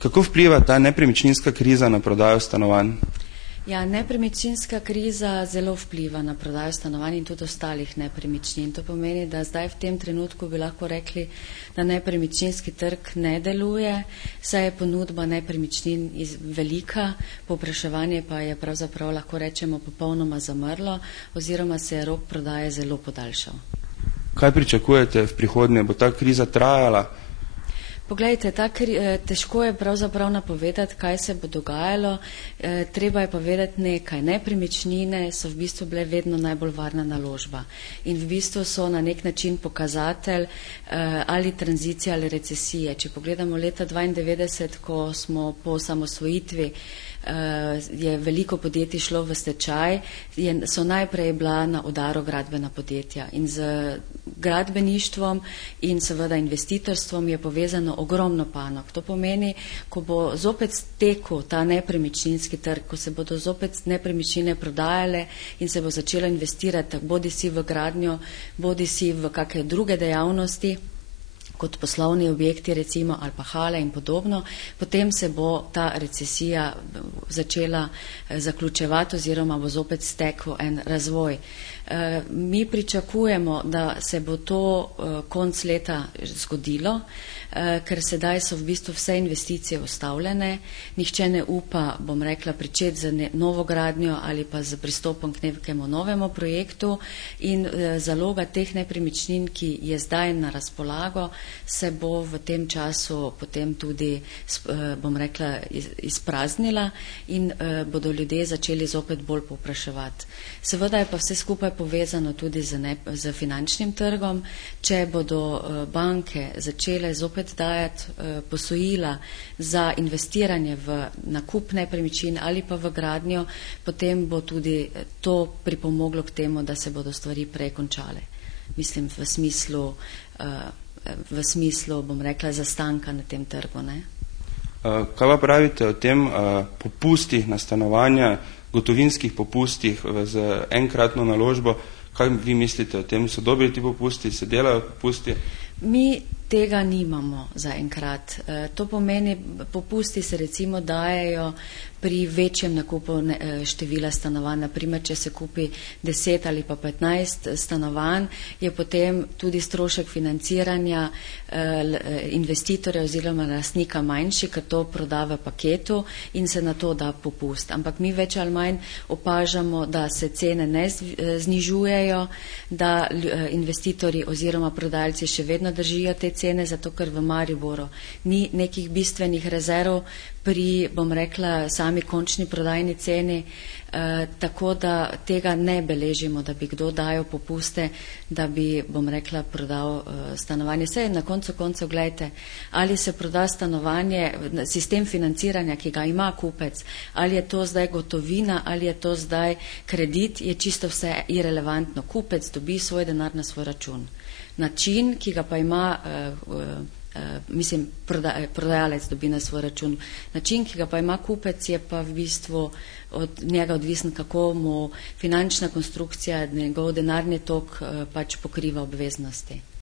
Kako vpliva ta nepremičninska kriza na prodajo stanovanj? Ja, nepremičninska kriza zelo vpliva na prodajo stanovanj in tudi ostalih nepremičnin. To pomeni, da zdaj v tem trenutku bi lahko rekli, da nepremičninski trg ne deluje, saj je ponudba nepremičnin velika, povpraševanje pa je pravzaprav lahko rečemo popolnoma zamrlo oziroma se je rok prodaje zelo podaljšal. Kaj pričakujete v prihodnje? Bo ta kriza trajala? Poglejte, težko je pravzaprav napovedati, kaj se bo dogajalo. Treba je povedati nekaj. Nepremičnine so v bistvu bile vedno najbolj varna naložba in v bistvu so na nek način pokazatelj ali tranzicije ali recesije. Če pogledamo leta 1992, ko smo po osamosvojitvi je veliko podjetij šlo v stečaj, so najprej bila na udaru gradbena podjetja in z gradbeništvom in seveda investitorstvom je povezano ogromno panog. To pomeni, ko bo zopet stekel ta nepremičninski trg, ko se bodo zopet nepremičnine prodajale in se bo začelo investirati bodi si v gradnjo, bodi si v kakšne druge dejavnosti, kot poslovni objekti recimo ali pa hale in podobno, potem se bo ta recesija začela zaključevati oziroma bo zopet stekel en razvoj. Mi pričakujemo, da se bo to konec leta zgodilo, ker sedaj so v bistvu vse investicije ustavljene, nihče ne upa, bom rekla, pričeti z novo gradnjo ali pa z pristopom k nekemu novemu projektu in zaloga teh nepremičnin, ki je zdaj na razpolago, se bo v tem času potem tudi, bom rekla, izpraznila in bodo ljudje začeli zopet bolj povpraševati. Seveda je pa vse skupaj povezano tudi z finančnim trgom. Če bodo banke začele zopet dajati posojila za investiranje v nakup nepremičnin ali pa v gradnjo, potem bo tudi to pripomoglo k temu, da se bodo stvari prej končale. Mislim, v smislu, bom rekla, zastanka na tem trgu. Ne? Kaj pa pravite o tem popustih na stanovanja, gotovinskih popustih z enkratno naložbo? Kaj vi mislite o tem? So dobri ti popusti? Se delajo popusti? Mi tega nimamo zaenkrat. To pomeni, popusti se recimo dajejo pri večjem nakupu števila stanovanj. Naprimer, če se kupi 10 ali pa 15 stanovanj, je potem tudi strošek financiranja investitorja oziroma lastnika manjši, ker to proda v paketu in se na to da popust. Ampak mi več ali manj opažamo, da se cene ne znižujejo, da investitorji oziroma prodajalci še vedno držijo te cene, zato ker v Mariboru ni nekih bistvenih rezerv pri, bom rekla, sami končni prodajni ceni, tako da tega ne beležimo, da bi kdo dajal popuste, da bi, bom rekla, prodal stanovanje. Saj na koncu koncev, gledajte, ali se proda stanovanje, sistem financiranja, ki ga ima kupec, ali je to zdaj gotovina, ali je to zdaj kredit, je čisto vse irelevantno. Kupec dobi svoj denar na svoj račun. Način, ki ga pa ima prodajalec dobi na svoj račun. Način, ki ga pa ima kupec, je pa v bistvu od njega odvisen, kako mu finančna konstrukcija, njegov denarni tok pač pokriva obveznosti.